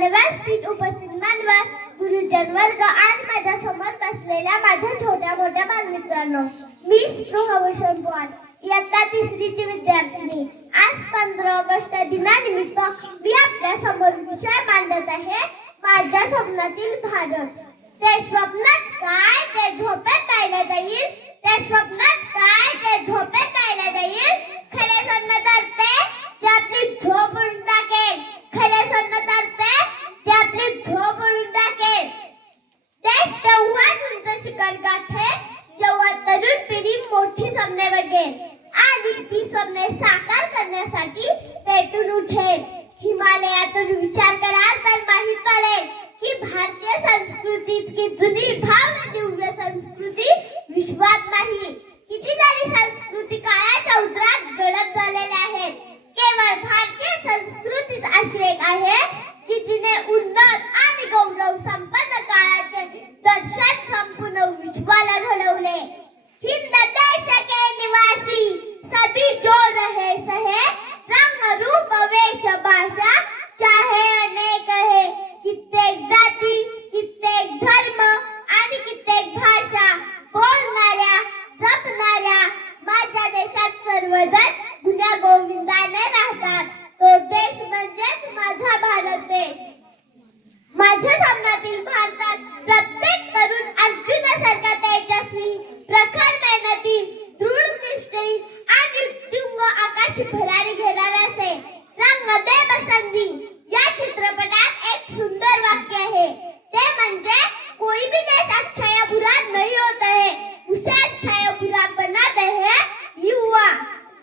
व्यासपीठ उपस्थित मान्यवर गुरुजन वर्ग आणि माझ्या समोर बसलेल्या माझ्या छोट्या मोठ्या बालमित्रांनो, मी स्पृहभूषण पवार, इयत्ता 3रीची विद्यार्थिनी. आज 15 ऑगस्ट दिनानिमित्त मी आपल्या समोर विषय मांडत आहे, माझ्या स्वप्नातील भारत. ते स्वप्नात काय ते झोपेत पाहिलं जाईल, ते स्वप्नात काय ते झोपेत पाहिलं जाईल. खरे स्वप्न तर ते जे आपली झोप उडून टाकेल, खरे स्वप्न तर ते जे आपली झोप उडून टाकेल. देश तेव्हा तुमचं शिखर गाठेल जेव्हा तरुण पिढी मोठी स्वप्ने बघेल आणि ती स्वप्ने साकार करण्यासाठी पेटून उठेल. हिमालयातून विचार कराल तर माहित पडेल की भारतीय संस्कृती इतकी जुनी भव्य दिव्य संस्कृती विश्वात नाही. कितीतरी संस्कृती काळाच्या उतरात गडप झालेल्या आहेत. केवळ भारतीय संस्कृतीच अशी एक आहे की जिने उन्नत आणि गौरव संपन्न काळाचे दर्शन संपूर्ण विश्वाला घडवले. हिंद देश के निवासी सभी जो रहे सहे, रंग रूप वेश भाषा चाहे अनेक है. कित्येक जाती, कित्येक धर्म आणि कित्येक भाषा बोलणाऱ्या जपणाऱ्या माझ्या देशात सर्वजण गुण्या गोविंदाने राहतात. तो देश म्हणजेच माझा भारत देश. माझ्या स्वप्नातील भारतात प्रत्येक तरुण अर्जुनासारखा तेजस्वी, प्रखर मेहनती, दृढ निष्ठी आणि उत्तुंग आकाशी भरारी घेणारा असेल. रंग दे बसंती या चित्रपटात एक सुंदर वाक्य आहे, ते म्हणजे कोई भी देश अच्छा या बुरा नहीं होता है, उसे अच्छा या बुरा बनाता है युवा.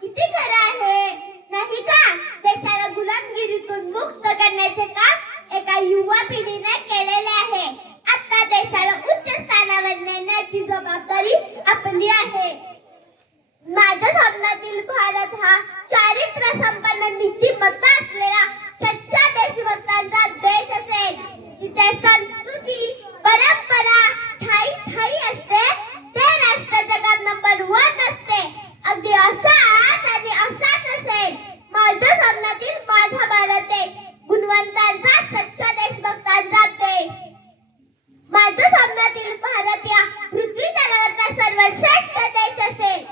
किती खरं आहे नाही का? देशाला गुलामगिरीतून मुक्त करण्याचे काम एका युवा पिढीने केलेले आहे. आता देशाला उच्च स्थानावर नेण्याची जबाबदारी आपली आहे. माझ्या स्वप्नातील भारत हा चारित्र्य संपन्न नीतिमत्ता असलेला सच्चा देशभक्तांचा देश असेल, जिथे संस्कृती परंपरा ठाई ठाई असते. ते राष्ट्र जगात नंबर 1 असते. अगदी असाच आणि असाच असेल माझ्या स्वप्नातील माझा भारत देश, गुणवंतांचा सच्चा देशभक्तांचा देश. माझ्या स्वप्नातील भारत या पृथ्वी तलावरचा सर्वश्रेष्ठ देश असेल,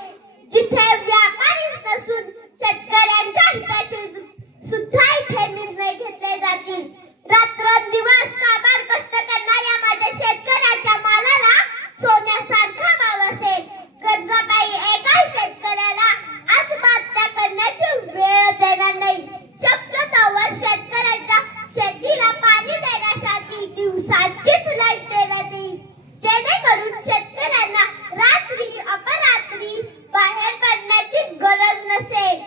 जिथे व्यापारी नसून शेतकऱ्यांच्या हिताचे सुद्धा इथे निर्णय घेतले जातील. रात्रंदिवस काबाड कष्ट करणाऱ्या माझ्या शेतकऱ्याच्या मालाला सोन्यासारखा भाव असेल. कर्जापायी एकाही शेतकऱ्याला आत्महत्या करण्याची वेळ देणार नाही. शक्यतोवर शेतकऱ्यांच्या शेतीला पाणी देण्यासाठी दिवसाचीच लाईट देण्यात येईल, जेणेकरून शेतकऱ्यांना रात्री अपरात्री बाहेर पडण्याची गरज नसेल.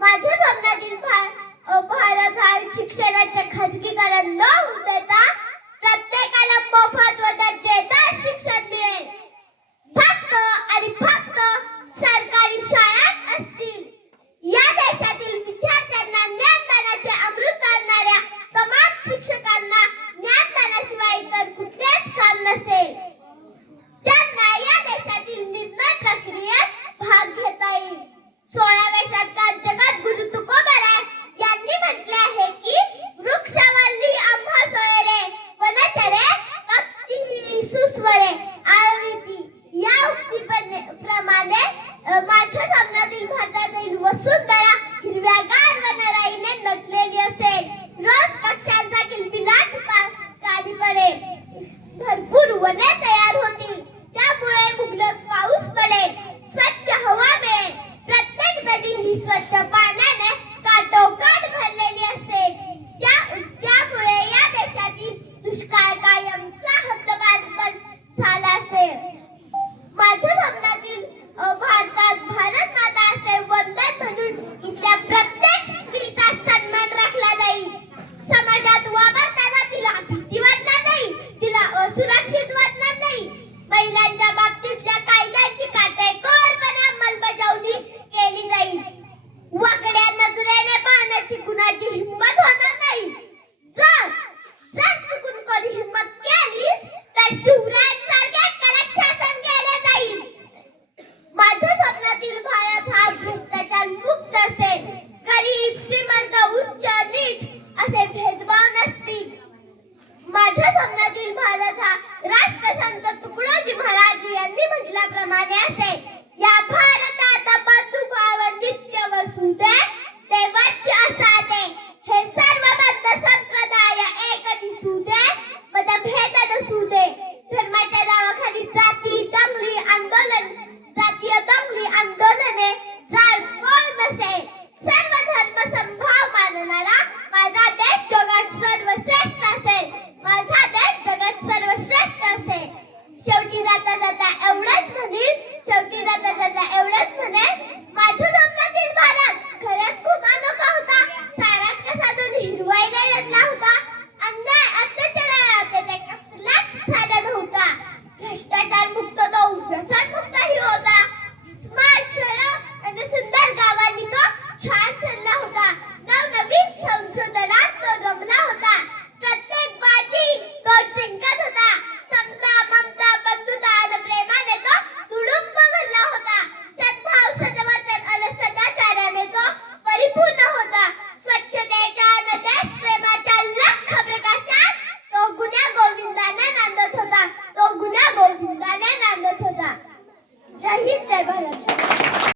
माझ्या स्वप्नातील भारत हा शिक्षणाचे खाजगीकरण न होऊ देता प्रत्येकाला मोफत व दर्जेदार शिक्षण मिळेल. फक्त आणि फक्त सरकारी शाळा असतील. या देशातील विद्यार्थ्यांना ज्ञानदानाचे अमृत पाजणाऱ्या तमाम शिक्षकांना ज्ञानदानाशिवाय इतर कुठलेच काम नसेल. त्यांना या देशातील निर्णय प्रक्रियेत भाग घेता येईल. 16व्या शतकात जगात गुरु तुकोबाराय यांनी म्हटले आहे की वृक्षवल्ली आंबा सोयरे वनचरे पक्षी सुस्वरे आळविती. या उक्तीप्रमाणे माझ्या स्वप्नातील भारतातील वसुंधरा हिरव्यागार वनराईने नटलेली असेल. रोज पक्ष्यांचा किलबिलाट कानी पडेल. भरपूर वने